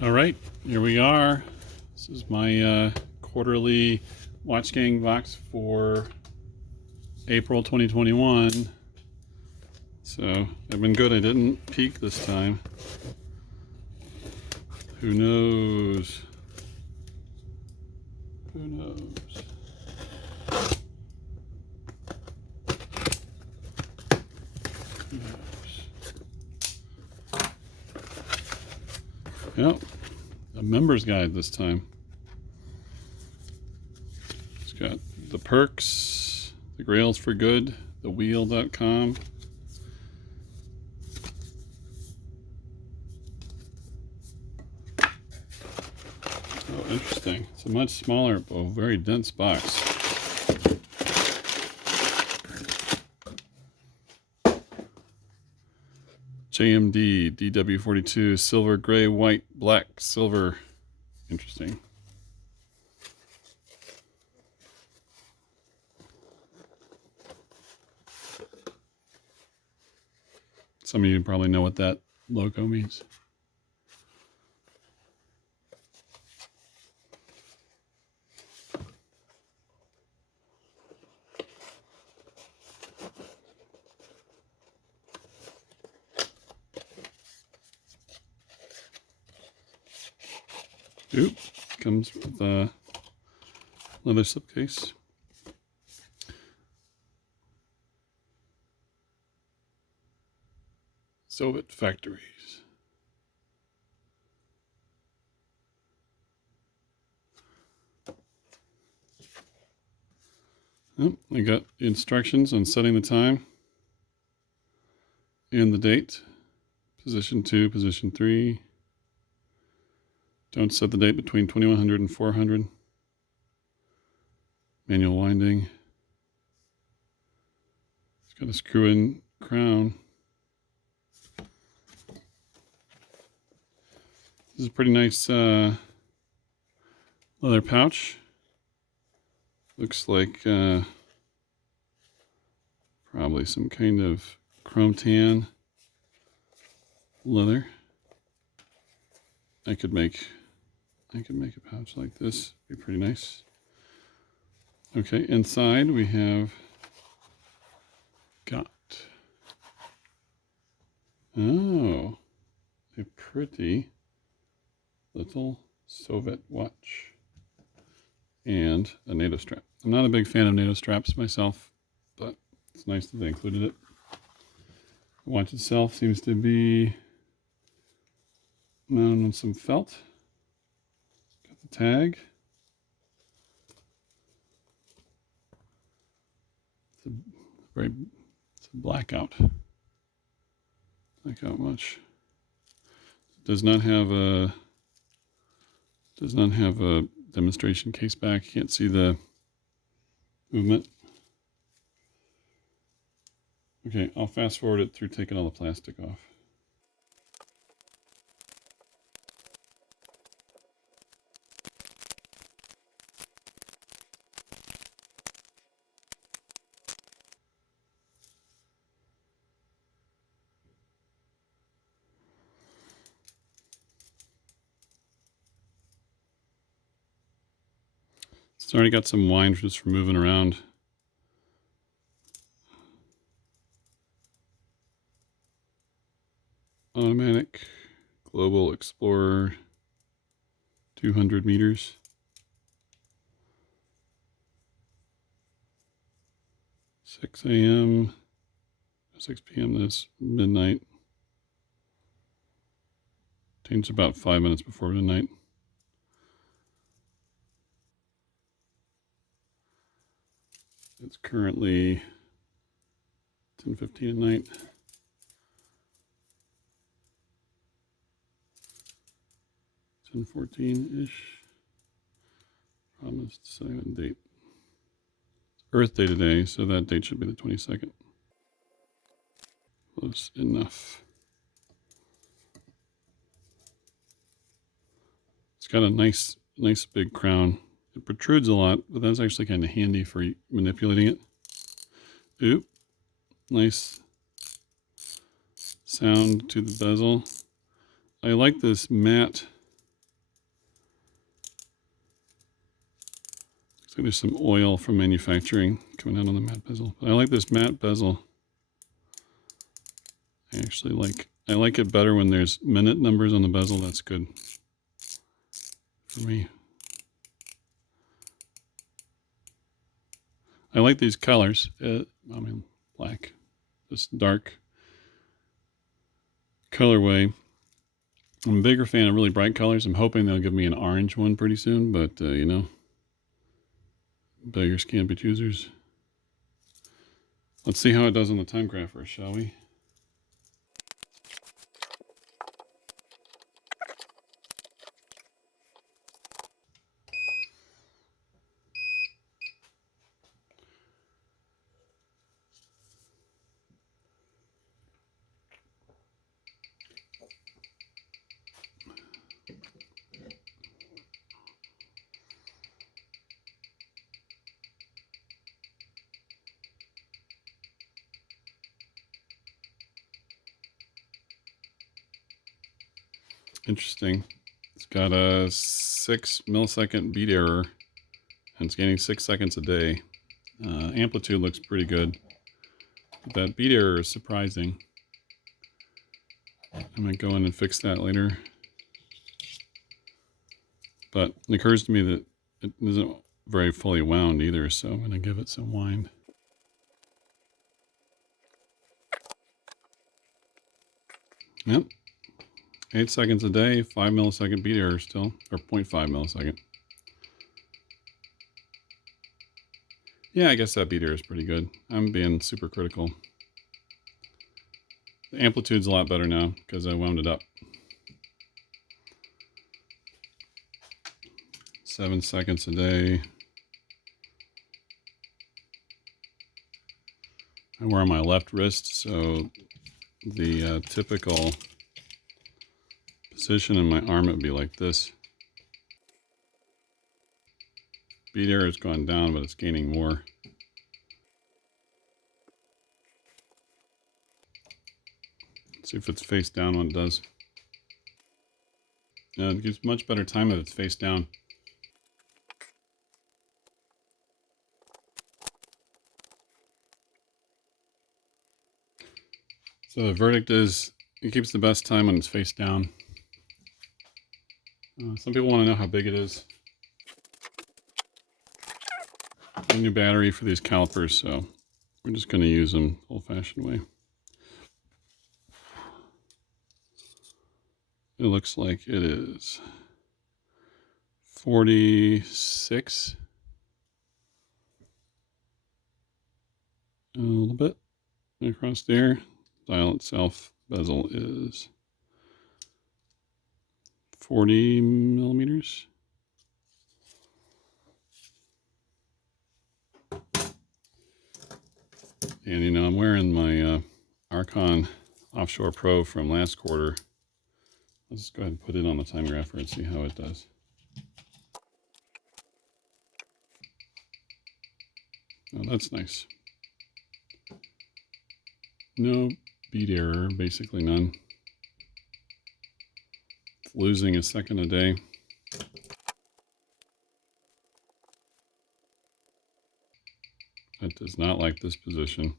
All right, here we are. This is my quarterly Watch Gang box for April 2021. So I've been good. I didn't peek this time. Who knows? Who knows? Who knows? Yep, a member's guide this time. It's got the perks, the grails for good, the wheel.com. Oh, interesting. It's a much smaller, but very dense box. JMD, DW42, silver, gray, white, black, silver. Interesting. Some of you probably know what that logo means. Oop, comes with a leather slipcase. Tsovet Factories. Oh, I got instructions on setting the time and the date. Position 2, position 3. Don't set the date between 2100 and 400. Manual winding. It's got a screw-in crown. This is a pretty nice leather pouch. Looks like probably some kind of chrome tan leather. I could make a pouch like this. Be pretty nice. Okay, inside we have got a pretty little Soviet watch and a NATO strap. I'm not a big fan of NATO straps myself, but it's nice that they included it. The watch itself seems to be mounted on some felt. Got the tag. It's a blackout watch. Does not have a demonstration case back. You can't see the movement. Okay, I'll fast forward it through taking all the plastic off. It's already got some wines just for moving around. Automatic Global Explorer, 200 meters. 6 a.m., 6 p.m. this midnight. Changed about 5 minutes before midnight. It's currently 10:15 at night. 10:14-ish. Promised silent date. It's Earth Day today, so that date should be the 22nd. Close enough. It's got a nice big crown. It protrudes a lot, but that's actually kind of handy for manipulating it. Oop. Nice sound to the bezel. I like this matte like there's some oil from manufacturing coming out on the matte bezel. But I like this matte bezel. I like it better when there's minute numbers on the bezel. That's good for me. I like these colors. Black, this dark colorway. I'm a bigger fan of really bright colors. I'm hoping they'll give me an orange one pretty soon, but you know, beggars can't be choosers. Let's see how it does on the time grapher, shall we? Interesting. It's got a 6 millisecond beat error, and it's gaining 6 seconds a day. Amplitude looks pretty good. But that beat error is surprising. I might go in and fix that later. But it occurs to me that it isn't very fully wound either, so I'm going to give it some wind. Yep. 8 seconds a day, 5 millisecond beat error still, or 0.5 millisecond. Yeah, I guess that beat error is pretty good. I'm being super critical. The amplitude's a lot better now because I wound it up. 7 seconds a day. I wear on my left wrist, so the typical position in my arm would be like this. Beat error has gone down, but it's gaining more. Let's see if it's face down when it does. It gives much better time if it's face down. So the verdict is it keeps the best time when it's face down. Some people want to know how big it is. A new battery for these calipers, so we're just going to use them old-fashioned way. It looks like it is 46. A little bit across there. Dial itself, bezel is 40 millimeters. And you know, I'm wearing my Archon Offshore Pro from last quarter. Let's go ahead and put it on the time grapher and see how it does. Oh, that's nice. No beat error, basically none. It's losing a second a day. It does not like this position.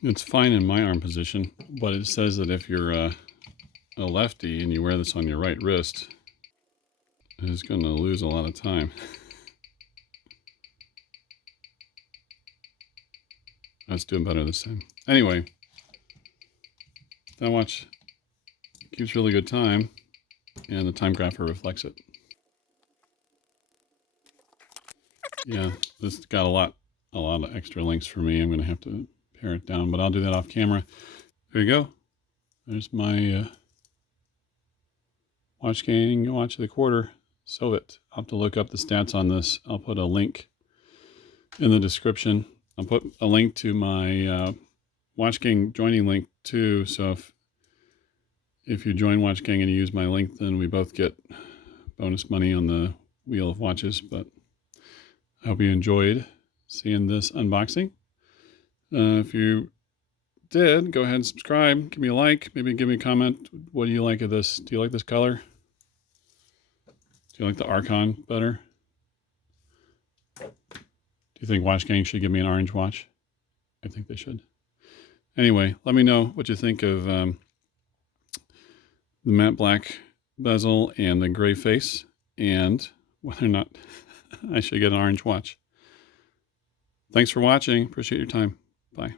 It's fine in my arm position, but it says that if you're a lefty and you wear this on your right wrist, it's going to lose a lot of time. That's doing better this time. Anyway, that watch keeps really good time, and the time grapher reflects it. Yeah, this got a lot of extra links for me. I'm going to have to pare it down, but I'll do that off camera. There you go. There's my watch gain, watch of the quarter, Tsovet. I'll have to look up the stats on this. I'll put a link in the description. I'll put a link to my Watch Gang joining link too. So if you join Watch Gang and you use my link, then we both get bonus money on the Wheel of Watches. But I hope you enjoyed seeing this unboxing. If you did, go ahead and subscribe. Give me a like. Maybe give me a comment. What do you like of this? Do you like this color? Do you like the Archon better? Do you think Watch Gang should give me an orange watch? I think they should. Anyway, let me know what you think of the matte black bezel and the gray face, and whether or not I should get an orange watch. Thanks for watching. Appreciate your time. Bye.